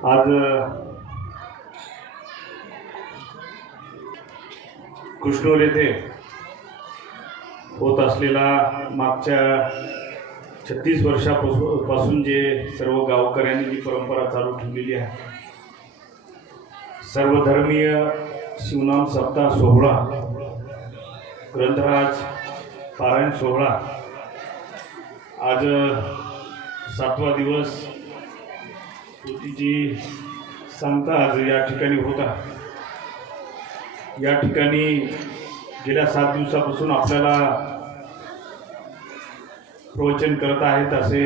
आज कृष्णोर येथे होत असलेला मागच्या 36 वर्षापासून जे सर्व गावकऱ्यांनी जी परंपरा चालू ठेवलेली आहे, सर्वधर्मीय शिवनाम सप्ताह सोहळा, ग्रंथराज पारायण सोहळा आज 7वा दिवस जी सांगता आज या ठिकाणी होता। या ठिकाणी गेल्या 7 दिवसापासून आपल्याला प्रवचन करत आहेत असे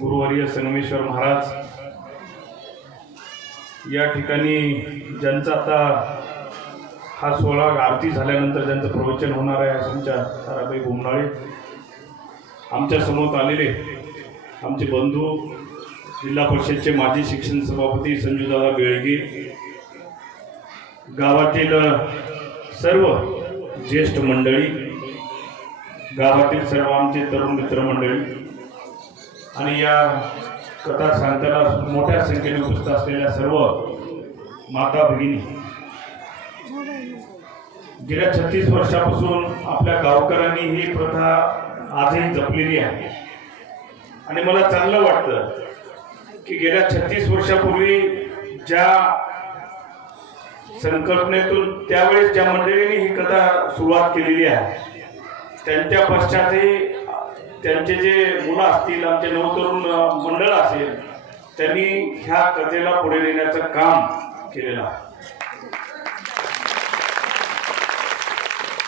गुरुवर्य संगमेश्वर महाराज। या ठिकाणी ज्यांचा आता हा सोहळा आरती झाल्यानंतर ज्यांचं प्रवचन होणार आहे आमच्या ताराबाई बोमनाळे, आमच्या समोर आलेले आमचे बंधू जिल्हा परिषदचे माजी शिक्षण सभापती संजूदादा बेळगे, गावातील सर्व ज्येष्ठ मंडळी, गावातील सर्व आमचे तरुण मित्रमंडळी आणि या कथा सांगताना मोठ्या संख्येने उपस्थित असलेल्या सर्व माता भगिनी, गेल्या 36 वर्षापासून आपल्या गावकऱ्यांनी ही प्रथा आजही जपलेली आहे। आणि मला चांगलं वाटतं की गेल्या 36 वर्षापूर्वी ज्या संकल्पनेतून त्यावेळेस ज्या मंडळींनी ही कथा सुरुवात केलेली आहे, त्यांच्या पश्चातही त्यांचे जे मुलं असतील, आमचे नवतरुण मंडळ असेल, त्यांनी ह्या कथेला पुढे नेण्याचं काम केलेलं आहे।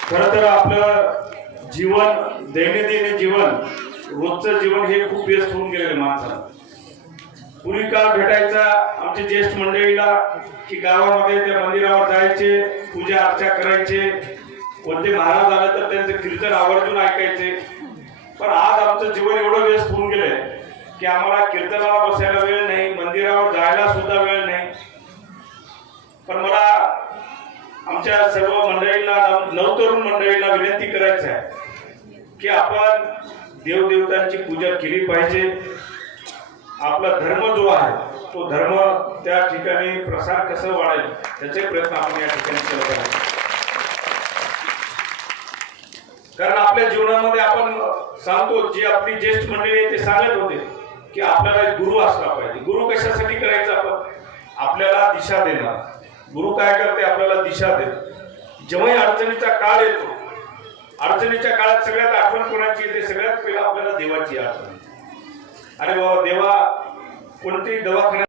खरं तर आपलं जीवन, दैनंदिन जीवन, रोजचं जीवन हे खूप व्यस्त होऊन गेलेलं माणसाला। पूर्वी काळ भेटायचा आमच्या ज्येष्ठ मंडळीला की गावामध्ये त्या मंदिरावर जायचे, पूजा अर्चा करायचे, कोणते महाराज आले तर त्यांचे कीर्तन आवर्जून ऐकायचे। पण आज आमचं जीवन एवढं व्यस्त होऊन गेलंय की आम्हाला कीर्तनाला बसायला वेळ नाही, मंदिरावर जायला सुद्धा वेळ नाही। पण मला आमच्या सर्व मंडळींना, नवतरुण मंडळींना विनंती करायची आहे की आपण देवदेवतांची पूजा केली पाहिजे। आपला धर्म जो आहे तो धर्म त्या ठिकाणी प्रसार कसं वाढेल त्याचे प्रयत्न आपण या ठिकाणी करत आहोत। कारण आपल्या जीवनामध्ये आपण सांगतो, जी आपली ज्येष्ठ मंडळी आहे ते सांगत होते की आपल्याला गुरु असला पाहिजे। गुरु कशासाठी करायचा? आपण आपल्याला दिशा देणार। गुरु काय करते? आपल्याला दिशा देते। जेव्हाही अडचणीचा काळ येतो, अडचणीच्या काळात सगळ्यात आठवण कोणाची येते? सगळ्यात पहिला आपल्याला देवाची आठवण। अरे बाबा, देवा कोणतेही दवाखान्यात